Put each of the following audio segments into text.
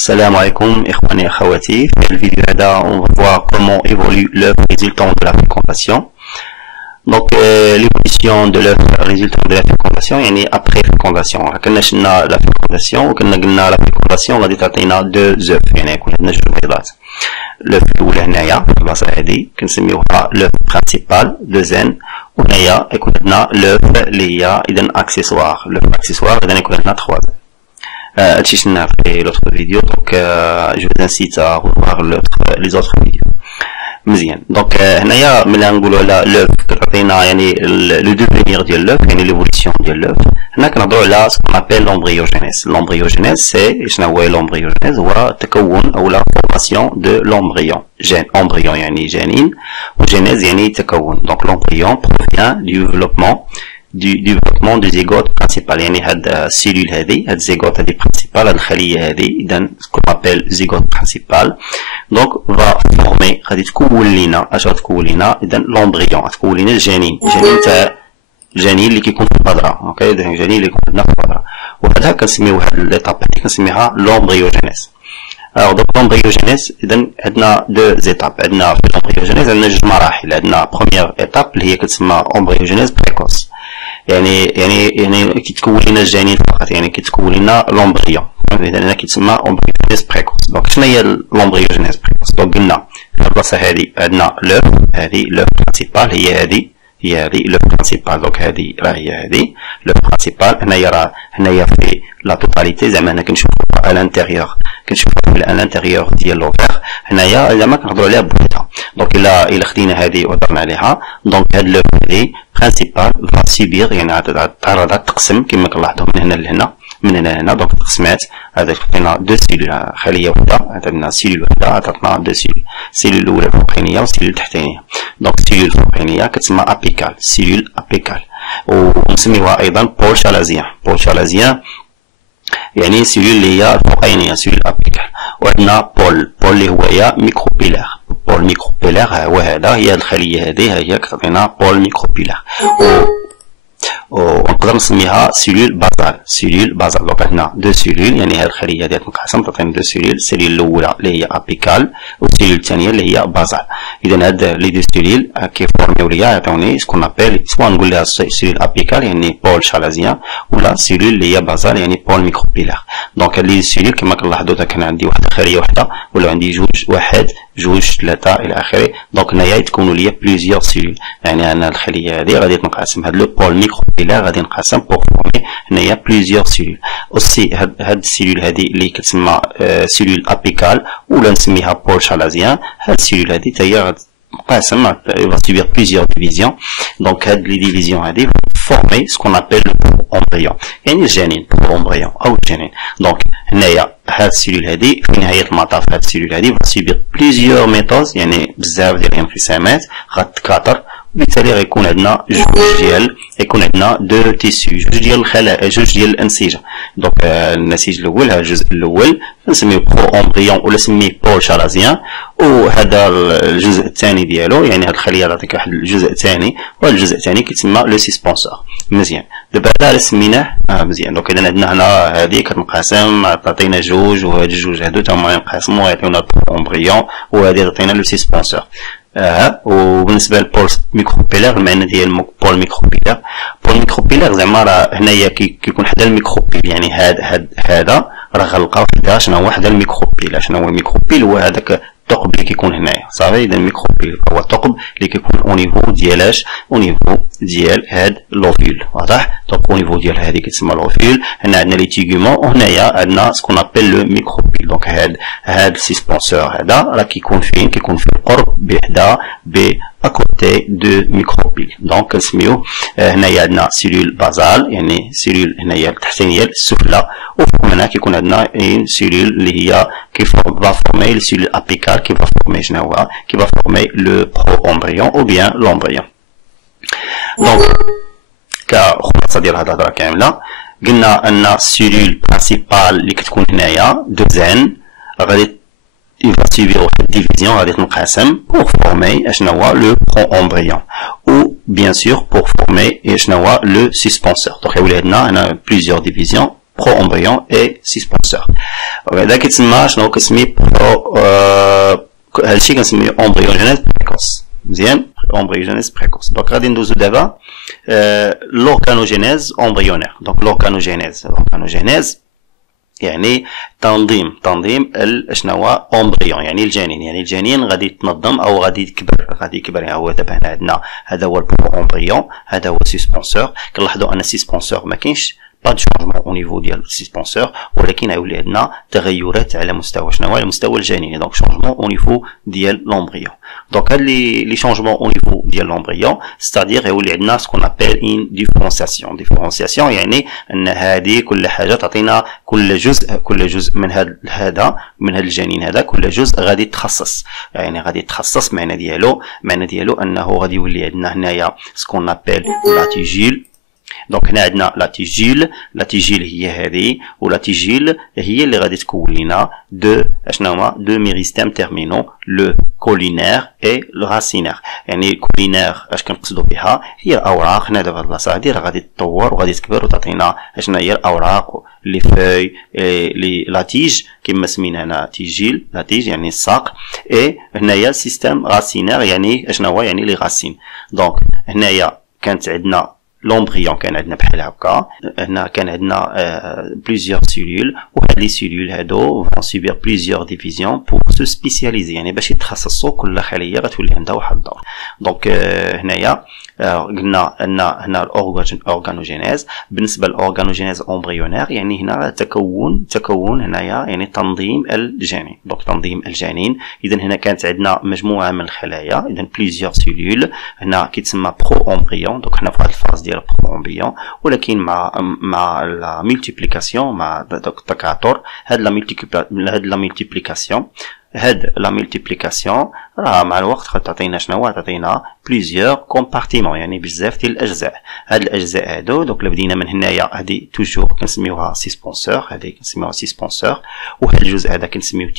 Salam alaikum, ikhwani et akhawati. Dans le vidéo on va voir comment évolue l'œuf résultant de la fécondation. Donc l'évolution de l'œuf résultant de la fécondation يعني après fécondation. كنا شلنا la fécondation وكنا قلنا la fécondation غادي تعطينا deux œufs يعني يكون عندنا جوج بيضات. l'œuf الأولى هنايا في البلاصة هذه كنسميوها l'œuf principal deux وهنايا يكون عندنا l'œuf اللي هي إذا accessoire. l'œuf accessoire إذا يكون عندنا 3 هادشي شفنا في l'autre vidéo donc je vous incite à revoir les autres vidéos. مزيان دونك هنايا ملي نقولوا على لوف كتعطينا يعني لو دوفينير ديال لوف يعني ليفوليسيون ديال لوف. هنا كنهضروا على سكون ابل لومبريوجينيز. لومبريوجينيز سي شنو هو لومبريوجينيز؟ هو التكون او لا فورماسيون دو لومبريون. جين امبريون يعني جنين وجينيز يعني تكون. دونك لومبريون بروفيان دو ديفلوبمون du développement du zygote principal. يعني هاد السيلول هذه هاد الزيغوت هذه principal هاد الخلية هذه إذا سكون أبل زيغوت principal دونك va former غادي تكون لينا اش غتكون لينا إذا لومبريون تكون لينا الجنين. الجنين تاع الجنين اللي كيكون في البذرة اوكي إذا الجنين اللي يكون عندنا في البذرة وهذا كنسميو هاد ليطاب هادي كنسميها لومبريوجينيز. Alors donc l'embryogenèse إذا عندنا deux étapes. عندنا في l'embryogenèse عندنا جوج مراحل. عندنا première étape اللي هي كتسمى embryogenèse précoce يعني كيتكون لنا الجنين فقط يعني كيتكون لنا لومبريون اذا هنا كيتسمى embryogenèse précoce. دونك شنو هي l'embryogenèse précoce؟ دونك قلنا في البلاصه هذه عندنا لوف هذه لوف برينسيبال هي هذه لوف برينسيبال. دونك هذه راه هي هذه لوف برينسيبال. هنايا في لا توتاليتي زعما هنا كنشوفوها على الانتيريور كنشوفوها على الانتيريور ديال لوفير. هنايا زعما كنهضروا عليها بوحدها. دونك الا خدينا هذه وهضرنا عليها دونك هاد لوف هذه برينسيبال فا سيبير يعني غتعرض تقسم كما كنلاحظوا من هنا لهنا من هنا لهنا. دونك تقسمات هذا عطينا دو سيلول خليه وحده عطينا سيلول وحده عطاتنا دو سيلول. السيلول الاولى الفوقانيه والسيلول التحتانيه. دونك السيلول الفوقانيه كتسمى ابيكال سيلول ابيكال ونسميوها ايضا بول شالازيان. بول شالازيان يعني سيلول اللي هي الفوقانيه سيلول ابيكال. وعندنا بول اللي هو هي ميكروبيلار. بول ميكروبيلار هو هذا هي الخليه هذه هي كتعطينا بول ميكروبيلار ونقدر نسميها سيلول بازال. دونك عندنا دو سيلول يعني هاد الخليه هذه تنقسم تعطينا دو سيلول. السيلول الاولى اللي هي ابيكال والسيلول الثانيه اللي هي بازال. اذا هاد لي دو سيلول كيفورميو ليا يعطوني سكون ابل سوا نقول لها سيلول ابيكال يعني بول شالازيان ولا سيلول اللي هي بازال يعني بول ميكروبيلار. دونك هاد لي سيلول كما كنلاحظوا كان عندي واحد الخليه وحده ولا عندي جوج ثلاثه الى اخره. دونك هنايا يتكونوا ليا بليزيور سيلول يعني انا الخليه هذه غادي تنقسم هاد لو بول ميكروبيلار غادي نقسم بور فورمي هنايا بليزيور سيلول. اوسي هاد السيلول هذه اللي كتسمى سيلول ابيكال ولا نسميها بول شالازيان. هاد السيلول هذه حتى هي غتنقسم سيبير بليزيور ديفيزيون. دونك هاد لي ديفيزيون هذه former ce qu'on appelle le embryon يعني الجنين embryon او الجنين. دونك هنايا هاد السيلول هادي في نهاية المطاف هاد السيلول هادي غتسيبير بليزيور ميثوز يعني بزاف ديال الانقسامات غتكاثر وبالتالي غيكون عندنا يكون عندنا دو تيسيو جوج ديال الخلايا جوج ديال الانسجه. دونك النسيج الاول هذا الجزء الاول نسميوه برو امبريون ولا سميه بول شالازيان وهذا الجزء الثاني ديالو يعني هاد الخليه تعطيك واحد الجزء ثاني وهذا الجزء الثاني كيتسمى لو سيسبونسور. مزيان دابا هذا سميناه مزيان. دونك اذا عندنا هنا هذه كتنقسم تعطينا جوج وهاد الجوج هادو تما ينقسموا ويعطيونا برو امبريون وهذه تعطينا لو سيسبونسور. وبالنسبه للبول ميكروبيلار المعنى ديال بول ميكروبيلار زعما راه هنايا كيكون حدا الميكروبيل يعني هذا راه غنلقاو حدا شنو هو حدا الميكروبيل. شنو هو الميكروبيل؟ هو هذاك الثقب اللي كيكون هنايا صافي. اذا الميكروبيل هو الثقب اللي كيكون او نيفو ديالاش او نيفو ديال هاد لوفيول واضح. دونك او نيفو ديال هذه كتسمى لوفيول. هنا عندنا لي تيغومون وهنايا عندنا سكون ابل لو ميكروبيل. دونك هاد السيسبونسور هذا راه كيكون فين؟ كيكون في القرب بحدا اكوتي دو ميكروبيل. دونك كنسميوه هنايا عندنا سيلول بازال يعني سيلول هنايا التحتانيه السفلى وفوق منها كيكون عندنا سيلول اللي هي كيفا فورمي السيلول ابيكال كيفا فورمي شنو هو كيفا فورمي لو برو امبريون او بيان لومبريون. دونك كخلاصه ديال هاد الهضره كامله قلنا ان السيلول برينسيبال اللي كتكون هنايا دوزان غادي il va suivre une division غادي تنقسم pour former شنو هو le pro-embryon ou bien sûr pour former شنو هو le suspenseur. دونك يولي عندنا هنا plusieurs divisions برو امبريون اي سيسبونسور. هذا كيتسمى شنو كتسمي برو هادشي كنسميو امبريوجينيز بريكوس. مزيان امبريوجينيز بريكوس. دونك غادي ندوزو دابا لورغانوجينيز امبريونير. دونك لورغانوجينيز يعني تنظيم شنو هو امبريون يعني الجنين. يعني الجنين غادي يتنظم او غادي يكبر يعني هو دابا هنا عندنا هذا هو البرو امبريون، هذا هو السسبونسور. كنلاحظوا ان السسبونسور ما كاينش با دو شونجمون او نيفو ديال السسبونسور، ولكن غيولي عندنا تغيرات على مستوى شنو هو على مستوى الجنين. دونك شونجمون او نيفو ديال لومبريون. دونك هاد لي شونجمون او نيفو ديال لومبريون ستادير غيولي عندنا سكون ابيل ان ديفرونسياسيون. يعني ان هذه كل حاجه تعطينا كل جزء من هذا الجنين هذا كل جزء غادي يتخصص. يعني غادي يتخصص معنى ديالو انه غادي يولي عندنا هنايا سكون ابيل لا تيجيل. دونك هنا عندنا لا تيجيل هي هذه، ولا تيجيل هي اللي غادي تكون لنا شنو هما دو ميريستيم تيرمينو لو كولينير اي لو راسينير. يعني الكولينير اش كنقصدوا بها هي الاوراق. هنا دابا البلاصه هذه راه غادي تطور وغادي تكبر وتعطينا شنو هي الاوراق لي فوي لي لاتيج كما سمينا هنا تيجيل لاتيج يعني الساق. اي هنايا سيستيم راسينير يعني شنو هو يعني لي راسين. دونك هنايا كانت عندنا لومبريون كان عندنا بحال هكا. هنا كان عندنا بليزيور سيلول، وهاد لي سيلول هادو فون سوبير بليزيور ديفيزيون بور سو سبيسياليزي يعني باش يتخصصوا. كل خليه غتولي عندها واحد الدور. دونك هنايا قلنا ان هنا الاورغانوجينيز. بالنسبه للاورغانوجينيز امبريونير يعني هنا تكون هنايا يعني تنظيم الجنين. دونك تنظيم الجنين. اذا هنا كانت عندنا مجموعه من الخلايا، اذا بليزيور سيلول. هنا كيتسمى برو امبريون. دونك هنا في هذه الفاز ديال برو امبريون، ولكن مع لا مولتيبليكاسيون مع التكاثر هاد لا مولتيبليكاسيون راه مع الوقت غتعطينا شنو هو تعطينا بليزيور كومبارتيمون يعني بزاف ديال الاجزاء. هاد الاجزاء هادو دونك بدينا من هنايا هادي توجور كنسميوها سيسبونسور. وهاد الجزء هذا كنسميوه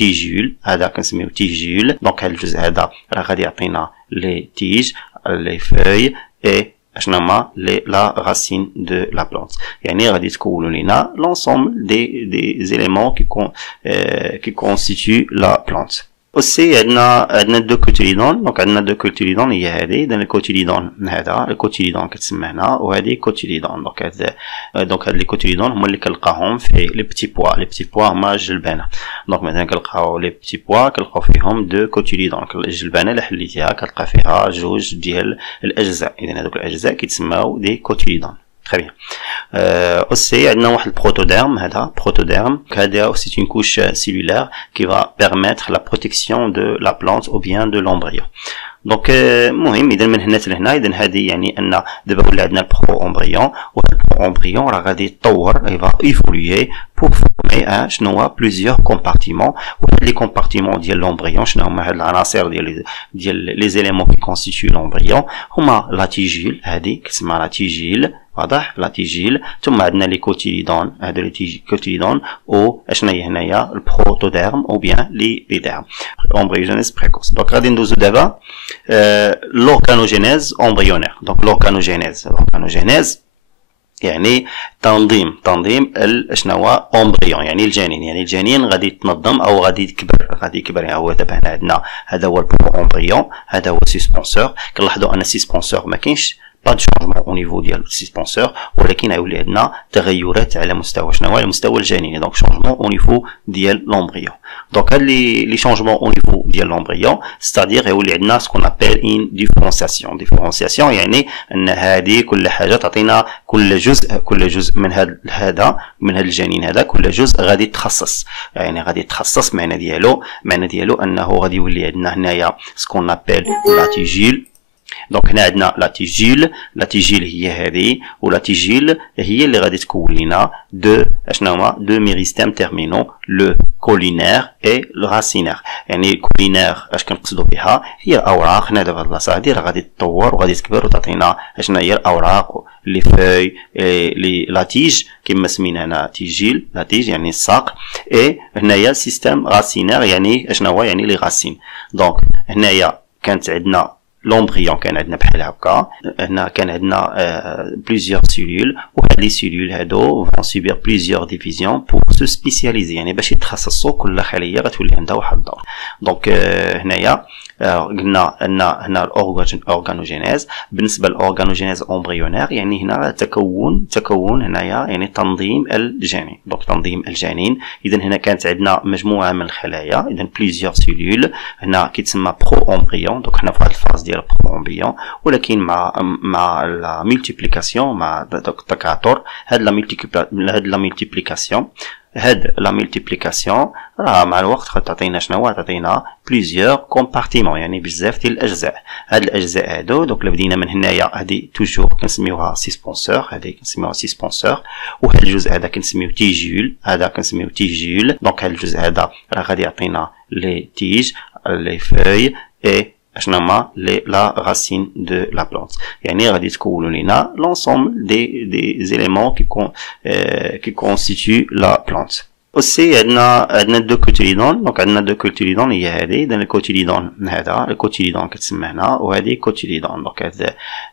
تيجول. دونك هاد الجزء هذا راه غادي يعطينا لي تيج لي فوي اي شنو هما لا راسين دو لا بلانت. يعني غادي تكونوا لنا لونسومبل دي زيليمون كي كونستيتيو لا بلانت. aussi عندنا دو كوتيليدون. دونك عندنا دو كوتيليدون هي هذه. اذا الكوتيليدون هذا الكوتيليدون كتسمى هنا، وهذه كوتيليدون. دونك هاد لي كوتيليدون هما اللي كنلقاهم في لي بتي بوا هما الجلبانه. دونك مثلا كنلقاو لي بتي بوا كنلقاو فيهم دو كوتيليدون. الجلبانه اللي حليتيها كتلقى فيها جوج ديال الاجزاء. اذا هذوك الاجزاء كيتسماو دي كوتيليدون. Très bien. Aussi, on a le protoderme. Protoderme, c'est une couche cellulaire qui va permettre la protection de la plante ou bien de l'embryon. دونك المهم اذا من هنا لهنا اذا هذه يعني ان دابا ولا عندنا البرو امبريون، وهذا البرو امبريون راه غادي يتطور ايفا ايفولوي بور فورمي شنو هو بليزيور كومبارتيمون. وهاد لي كومبارتيمون ديال لومبريون شنو هما هاد العناصر ديال لي زيليمون كي كونستيتيو لومبريون هما لا تيجيل. هذه كتسمى لا تيجيل واضح لا تيجيل. ثم عندنا لي كوتيليدون. هادو لي كوتيليدون او اشنا هي هنايا البروتوديرم او بيان لي بيديرم امبريوجينيز بريكوس. دونك غادي ندوزو دابا l'organogénèse embryonnaire. Donc l'organogénèse يعني تنظيم شنو هو امبريون يعني الجنين. يعني الجنين غادي يتنظم او غادي يكبر يعني هو دابا هنا عندنا هذا هو البرو امبريون، هذا هو السسبونسور. كنلاحظوا ان السسبونسور ما كاينش با دو شونجمون او نيفو ديال السسبونسور، ولكن غيولي عندنا تغيرات على مستوى شنو هو على مستوى الجنين. دونك شونجمون او نيفو ديال لومبريون. دونك هاد لي شونجمون او نيفو ديال لومبريون ستادير غيولي عندنا سكون ابيل ان ديفرونسياسيون. يعني ان هذه كل حاجه تعطينا كل جزء من هذا الجنين هذا كل جزء غادي يتخصص. يعني غادي يتخصص معنى ديالو انه غادي يولي عندنا هنايا سكون ابيل لا تيجيل. دونك هنا عندنا لا تيجيل هي هذه، ولا تيجيل هي اللي غادي تكون لنا شنو هما دو ميريستيم تيرمينو لو كولينير اي لو راسينير. يعني الكولينير اش كنقصدوا بها هي الاوراق. هنا دابا البلاصه هذه راه غادي تطور وغادي تكبر وتعطينا شنو هي الاوراق لي فوي لي لاتيج كما سمينا هنا تيجيل لاتيج يعني الساق. اي هنايا سيستيم راسينير يعني شنو هو يعني لي راسين. دونك هنايا كانت عندنا لومبريون كان عندنا بحال هكا. هنا كان عندنا بليزيور سيلول، وهاد لي سيلول هادو فون سوبير بليزيور ديفيزيون بور سو سبيسياليزي، يعني باش يتخصصوا كل خليه غتولي عندها واحد الدور. دونك هنايا قلنا ان هنا الاورغانوجينيز. بالنسبه للاورغانوجينيز امبريونير يعني هنا تكون هنايا يعني تنظيم الجنين. دونك تنظيم الجنين، اذا هنا كانت عندنا مجموعه من الخلايا، اذا بليزيور سيلول. هنا كيتسمى برو امبريون، دونك حنا في هذه الفاز ديال برو امبريون، ولكن مع لا مولتيبليكاسيون، مع التكاثر، هاد لا مولتيبليكاسيون راه مع الوقت غتعطينا شنو؟ تعطينا بليزيور كومبارتيمون، يعني بزاف ديال الاجزاء. هاد الاجزاء هادو دوك بدينا من هنايا، هادي توجور كنسميوها سيسبونسور، هادي كنسميوها سيسبونسور، وهاد الجزء هذا كنسميوه تيجول، هذا كنسميوه تيجول. دونك هاد الجزء هذا راه غادي يعطينا لي تيج، لي فوي، اي اشنا هما لا راسين دو لا بلانت، يعني غادي تكونوا لينا لونسومبل دي زيليمون كي كونستيتيو لا بلانت. aussi عندنا دو كوتيليدون. دونك عندنا دو كوتيليدون هي هذه، اذا الكوتيليدون هذا الكوتيليدون كتسمى هنا، وهذه كوتيليدون.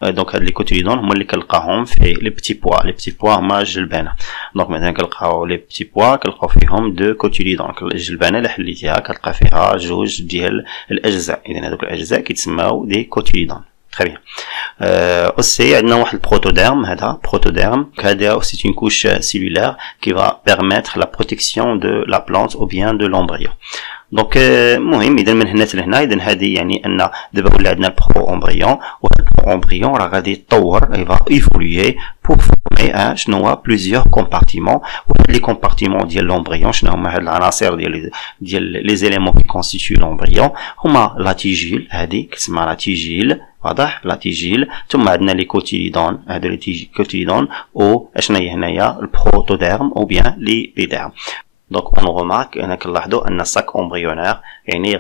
دونك هاد لي كوتيليدون هما اللي كنلقاهم في لي بتي بوا. لي بتي بوا هما الجلبانه. دونك مثلا كنلقاو لي بتي بوا كنلقاو فيهم دو كوتيليدون. الجلبانه الا حليتيها كتلقى فيها جوج ديال الاجزاء، اذا هذوك الاجزاء كيتسماو دي كوتيليدون. Très bien. Aussi, on a le protoderme. C'est une couche cellulaire qui va permettre la protection de la plante ou bien de l'embryon. Donc, مهم إذا من هنا لهنا، إذا هذه يعني أن دابا ولا عندنا البرو امبريون، وهذا البرو امبريون راه غادي يتطور، يفا ايفولوي بور فورمي شنو هو بليزيور كومبارتيمون. وهاد لي كومبارتيمون ديال لومبريون شنو هما؟ هاد العناصر ديال لي زيليمون كي كونستيتيو لومبريون هما لا تيجيل، هذه كتسمى لا تيجيل، واضح؟ لا تيجيل. ثم عندنا لي كوتيليدون، هادو لي كوتيليدون، او اشنا هي هنايا البروتوديرم او بيان لي بيديرم. دونك اون رومارك هنا كنلاحظوا ان الساك امبريونير يعني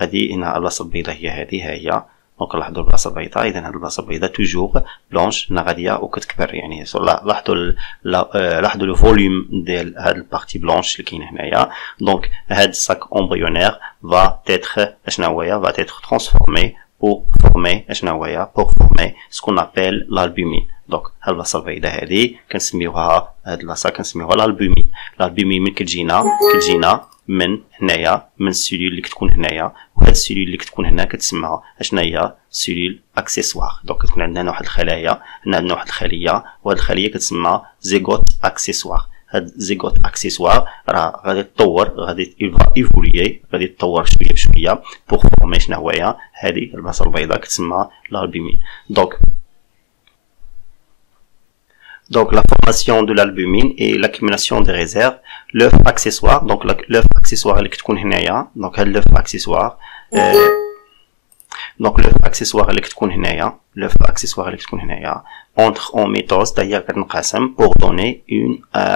غادي هنا البلاصه البيضاء هي هذه هي. دونك كنلاحظوا البلاصه البيضاء، اذا هاد البلاصه البيضاء توجور بلونش هنا غاديه وكتكبر، يعني لاحظوا لو فوليوم ديال هاد البارتي بلونش اللي كاينه هنايا. دونك هاد الساك امبريونير va être transformé pour former ce qu'on appelle l'albumine. Donc هاد البلاصه البيضاء هادي كنسميوها، هاد البلاصه كنسميوها الالبومين. الالبومين من كتجينا من هنايا، من السيلول اللي كتكون هنايا، وهاد السيلول اللي كتكون هنا كتسمى اشنا هي سيلول اكسيسوار. دونك كتكون عندنا واحد الخلايا، هنا عندنا واحد الخليه، وهاد الخليه كتسمى زيغوت اكسيسوار. هاد زيغوت اكسيسوار راه غادي تطور، غادي ايفولوي، غادي تطور شويه بشويه بوغ فورمي شنو هويا هادي البلاصه البيضاء كتسمى l'albumine. Donc la formation de l'albumine et l'accumulation des réserves, l'œuf accessoire. Donc l'œuf accessoire اللي كتكون هنايا، دونك هاد l'œuf accessoire دونك l'œuf accessoire اللي كتكون هنايا entre en métose d'ailleurs كتنقسم pour donner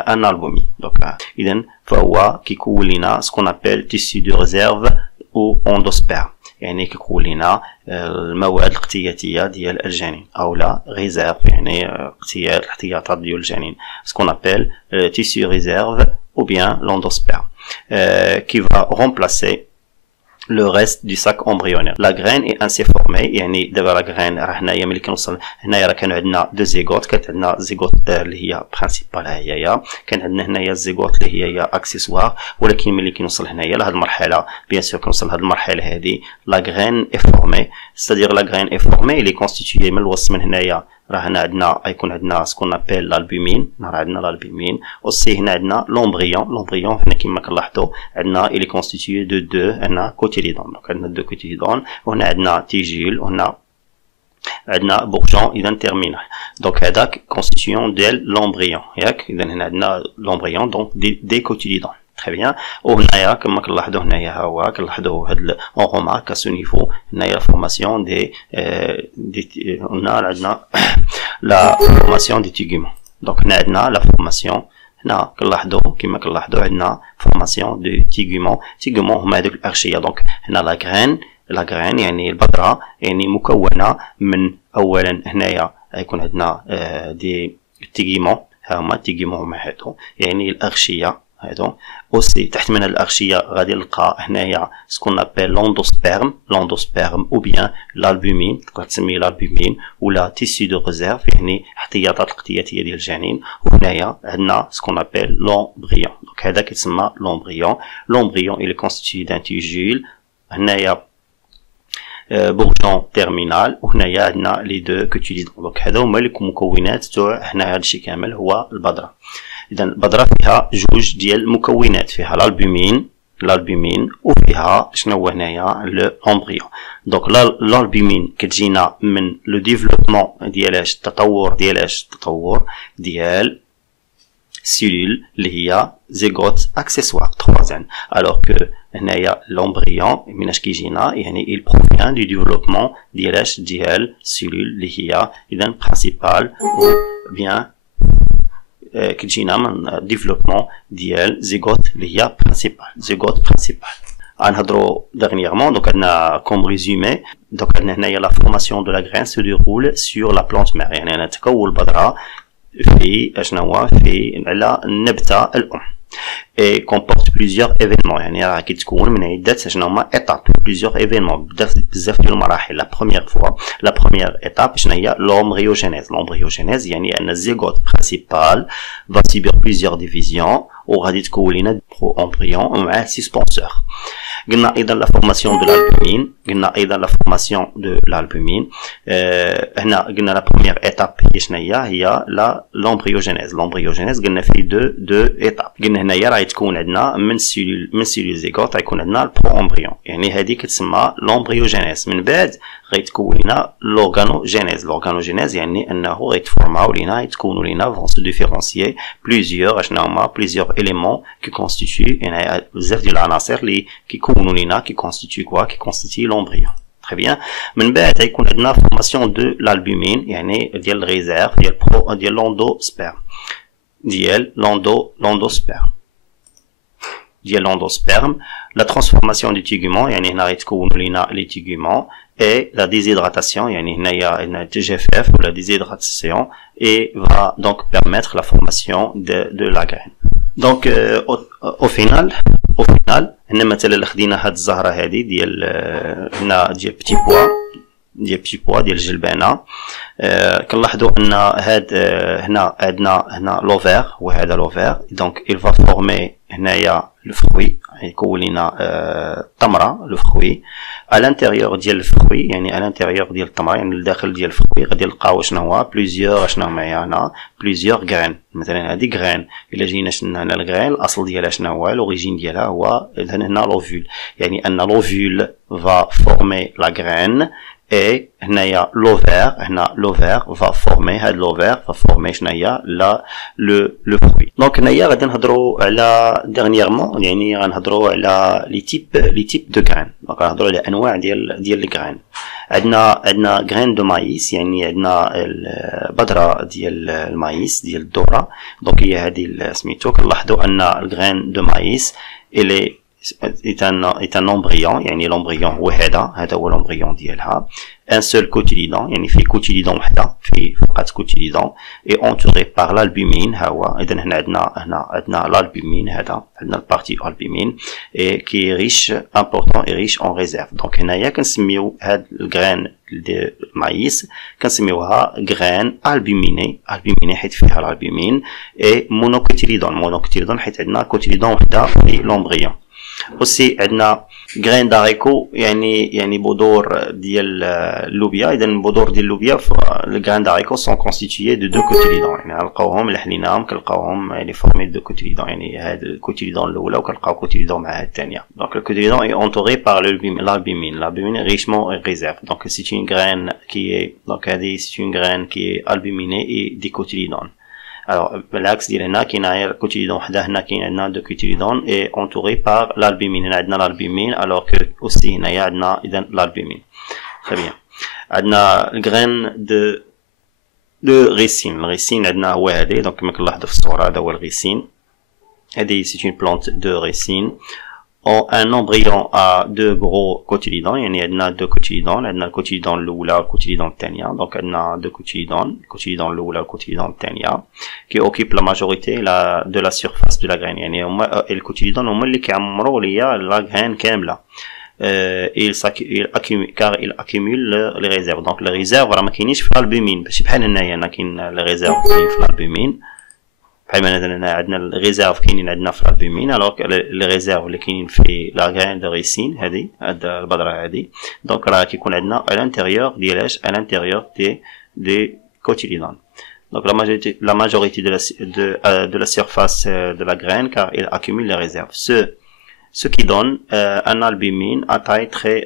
un albumine. Donc اذا فهو كيكون لنا ce qu'on appelle tissu de réserve ou endosperme، يعني كيكون لنا المواد الاحتياطيه ديال الجنين، او لا ريزيرف يعني الاحتياطات ديال الجنين، ce qu'on appelle tissu réserve ou bien l'endosperme qui va remplacer le reste du sac embryonnaire. La graine est ainsi formée، يعني دابا لا graine راه هنايا ملي كنوصل هنايا راه كانوا عندنا دو زيغوت، كانت عندنا زيغوت اللي هي برينسيبال هي، كان عندنا هنايا الزيغوت اللي هي اكسيسوار، ولكن ملي كنوصل هنايا لهاد المرحله بيان سور كنوصل لهاد المرحله هادي لا graine est formée، c'est-à-dire la graine est formée اللي كونستيتيي من الوسط من هنايا راه هنا عندنا يكون عندنا سكون ابيل l'albumine، راه عندنا l'albumine اوسي. هنا عندنا l'embryon هنا كما كنلاحظوا عندنا اللي كونستيتيي دو هنا كوتيليدون. دونك عندنا دو كوتيليدون، وهنا عندنا تيجيل، وهنا عندنا بورجون اذا تيرمينال. دونك هذاك كونستيتيون ديال l'embryon ياك، اذا هنا عندنا l'embryon دونك دي كوتيليدون. Très bien. وهنايا كما كنلاحظوا هنايا ها هو كنلاحظوا هاد اون رومارك سو نيفو هنايا لا فورماسيون دي هنا عندنا لا فورماسيون دي تيغومون. دونك هنا عندنا لا فورماسيون، هنا كنلاحظوا كما كنلاحظوا عندنا فورماسيون دو تيغومون هما هذوك الارشيه. دونك هنا لا غرين يعني البذره يعني مكونه من اولا هنايا يكون عندنا دي تيغومون، ها هما تيغومون هما هادو يعني الارشيه هادو. اوسي تحت من هاد الاغشيه غادي نلقى هنايا سكون ابل لوندوسبيرم او بيان الالبومين، تقدر تسميه الالبومين ولا تيسي دو ريزيرف يعني احتياطات القتياتيه ديال الجنين. وهنايا عندنا سكون ابل لومبريون. دونك هذا كيتسمى لومبريون il est constitué d'un tugule. هنايا بورجون تيرمينال وهنايا عندنا لي دو كوتيليدون. دونك هادو هما المكونات تاع هنا هادشي كامل هو البذره. اذا البذره فيها جوج ديال المكونات، فيها الالبومين وفيها شنو هو هنايا لومبريون. دونك الالبومين كتجينا من لو ديفلوبمون ديالاش التطور ديال سيلول اللي هي زيغوت اكسسوار تروازان. الوغ كو هنايا لومبريون مناش كيجينا يعني il provient du développement ديالاش ديال سيلول اللي هي اذا برينسيبال او بيان كتجينا من ديفلوبمون ديال زيغوت اللي هي زيغوت برينسيبال. غنهضروا ديرنييرمون دونك عندنا كوم ريزومي. دونك عندنا هنايا لا فورماسيون دو لا غرين سو ديرول سور لا بلانت مير، يعني انا تكون البذره في اشنو هو في على النبته الام. et comporte plusieurs événements يعني راه كيتكون من عده شنو هما ايتاب plusieurs événements بزاف ديال المراحل. لا بروميير ايتاب شنو هي l'embryogenèse يعني ان الزيغوت برينسيبال va subir plusieurs divisions وغادي تكون لنا برو امبريون مع سسبونسور. قلنا ايضا لا فورماسيون دو الالبومين هنا قلنا لا بروميير ايتاب هي شنو هي لا لومبريوجينيز. قلنا في دو ايتاب. قلنا هنايا راه تكون عندنا من سيلول زيغوت غيكون عندنا البرو امبريون، يعني هذه كتسمى لومبريوجينيز. من بعد غيتكون لنا لورغانوجينيز يعني انه غيتفورماو لينا يتكونوا لينا فون سو ديفيرونسيي بليزيور اشنو هما بليزيور اليمون كي كونستيتيو يعني بزاف ديال العناصر اللي كيكونوا لينا كي كونستيتيو لومبريون. تري بيان. من بعد غيكون عندنا فورماسيون دو لالبومين يعني ديال الريزيرف ديال لوندوسبيرم لا ترانسفورماسيون دي تيغومون يعني هنا غيتكونوا لينا لي تيغومون et la déshydratation يعني هنايا عندنا TGFF ou la déshydratation et va donc permettre la formation de la graine. Donc au final هنا مثلا اللي خدينا هاد الزهره هادي ديال هنا ديال بتي بوا ديال الجلبانه كنلاحظوا ان هاد هنا عندنا لوفير وهذا لوفير. دونك il va former هنايا الفروي يكون لنا التمره لو فروي à l'intérieur ديال الفروي يعني à l'intérieur ديال التمره يعني الداخل ديال الفروي غادي نلقاو شنو هو بليزيور شنو معايا هنا بليزيور غرين. مثلا هذه غرين الا جينا شفنا هنا الغرين الاصل ديالها شنو هو لوريجين ديالها هو هنا لوفول يعني ان لوفول va former la graine et هنايا l'ovaire va former هاد l'ovaire va former شنو هي le fruit. دونك هنايا غادي نهضروا على dernièrement يعني غنهضروا على لي تيب دو غرين. دونك غنهضروا على انواع ديال الغرين. عندنا غرين دو مايس يعني عندنا البذره ديال المايس ديال الذره. دونك هي هذه سميتو كنلاحظوا ان الغرين دو مايس اللي est un embryon يعني l'embryon هو هذا هو l'embryon ديالها. un seul cotylédon يعني في cotylédon وحده في فقط cotylédon et entouré par l'albumine ها هو. اذا هنا عندنا l'albumine هذا عندنا البارتي albumine et qui est riche important et riche en réserve. دونك هنايا كنسميو هاد الغرين ديال المايس كنسميوها غرين البوميني حيت فيها الالبومين et monocotylédon حيت عندنا cotylédon وحده في l'embryon. aussi عندنا غرين داريكو يعني بذور ديال اللوبيا. اذا البذور ديال اللوبيا الغرين داريكو سون كونستيتيي دو دو كوتيليدون يعني نلقاوهم الا حليناهم كنلقاوهم يعني فورمي دو كوتيليدون يعني هاد الكوتيليدون الاولى وكنلقاو كوتيليدون مع الثانيه. دونك الكوتيليدون اي اونتوري بار l'albumine richement réserve. donc c'est une graine qui est donc هذه c'est une graine qui est albuminée et des cotylédones. alors بالعكس ديال هنا كاين غير كوتيليدون وحده هنا كاين عندنا دو كوتيليدون اي اونتوري بار l'albumine. هنا عندنا l'albumine alors que aussi هنايا عندنا اذا l'albumine. très bien. عندنا الغرين دو ريسين. الريسين عندنا هو هذه دونك كما كنلاحظوا في الصوره هذا هو الريسين. هذه سي اون بلانت دو ريسين un embryon a deux gros cotylédons يعني عندنا deux cotylédons عندنا الكوتيليدون الأولى والكوتيليدون الثانية donc عندنا deux cotylédons الكوتيليدون الأولى والكوتيليدون الثانية qui occupent la majorité de la surface de la graine يعني هما الكوتيليدون هما اللي كيعمروا ليا لا graine كاملة car il accumule les réserves donc les réserves راه ما كاينينش في الالبومين ماشي بحال هنايا انا كاين لي ريزيرف كاين في الالبومين بحال مثلا عندنا الريزيرف كاينين عندنا في الالبومين الوغ لي ريزيرف اللي كاينين في لا غرين دو ريسين هذه هاد البذره هذه دونك راه كيكون عندنا à l'intérieur ديالاش à l'intérieur des cotylédons donc la majorité de la surface de la graine car il accumule les réserves ce qui donne un albumine à taille très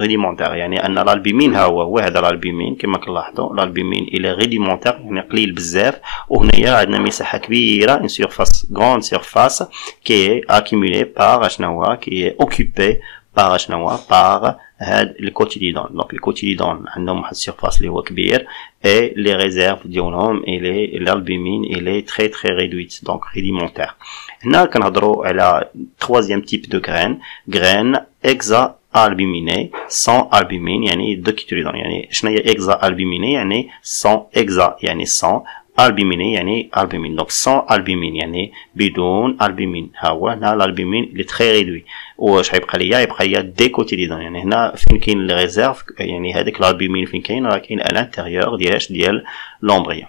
rudimentaire يعني ان الالبومين هو هذا الالبومين كما كنلاحظوا الالبومين الى روديمونتير يعني قليل بزاف وهنايا عندنا مساحه كبيره une surface grande surface qui est accumulée par شنو هو qui est occupée par شنو هو par هاد الكوتيليدون دونك الكوتيليدون عندهم واحد السيرفاس اللي هو كبير et les réserves ديالهم et l'albumine il est très très réduite donc rudimentaire هنا كنهضروا على troisième type de graine hexa-albuminée sans albumine يعني دو كوتيليدون يعني شنو هي hexa-albuminée يعني sans hexa يعني sans albumine يعني albumine donc sans albumine يعني بدون albumine ها هو هنا الالبومين اللي تري ريدوي واش غيبقى ليا دي كوتيليدون يعني هنا فين كاين لي ريزيرف يعني هذاك الالبومين فين كاين راه كاين à l'intérieur ديال لومبريون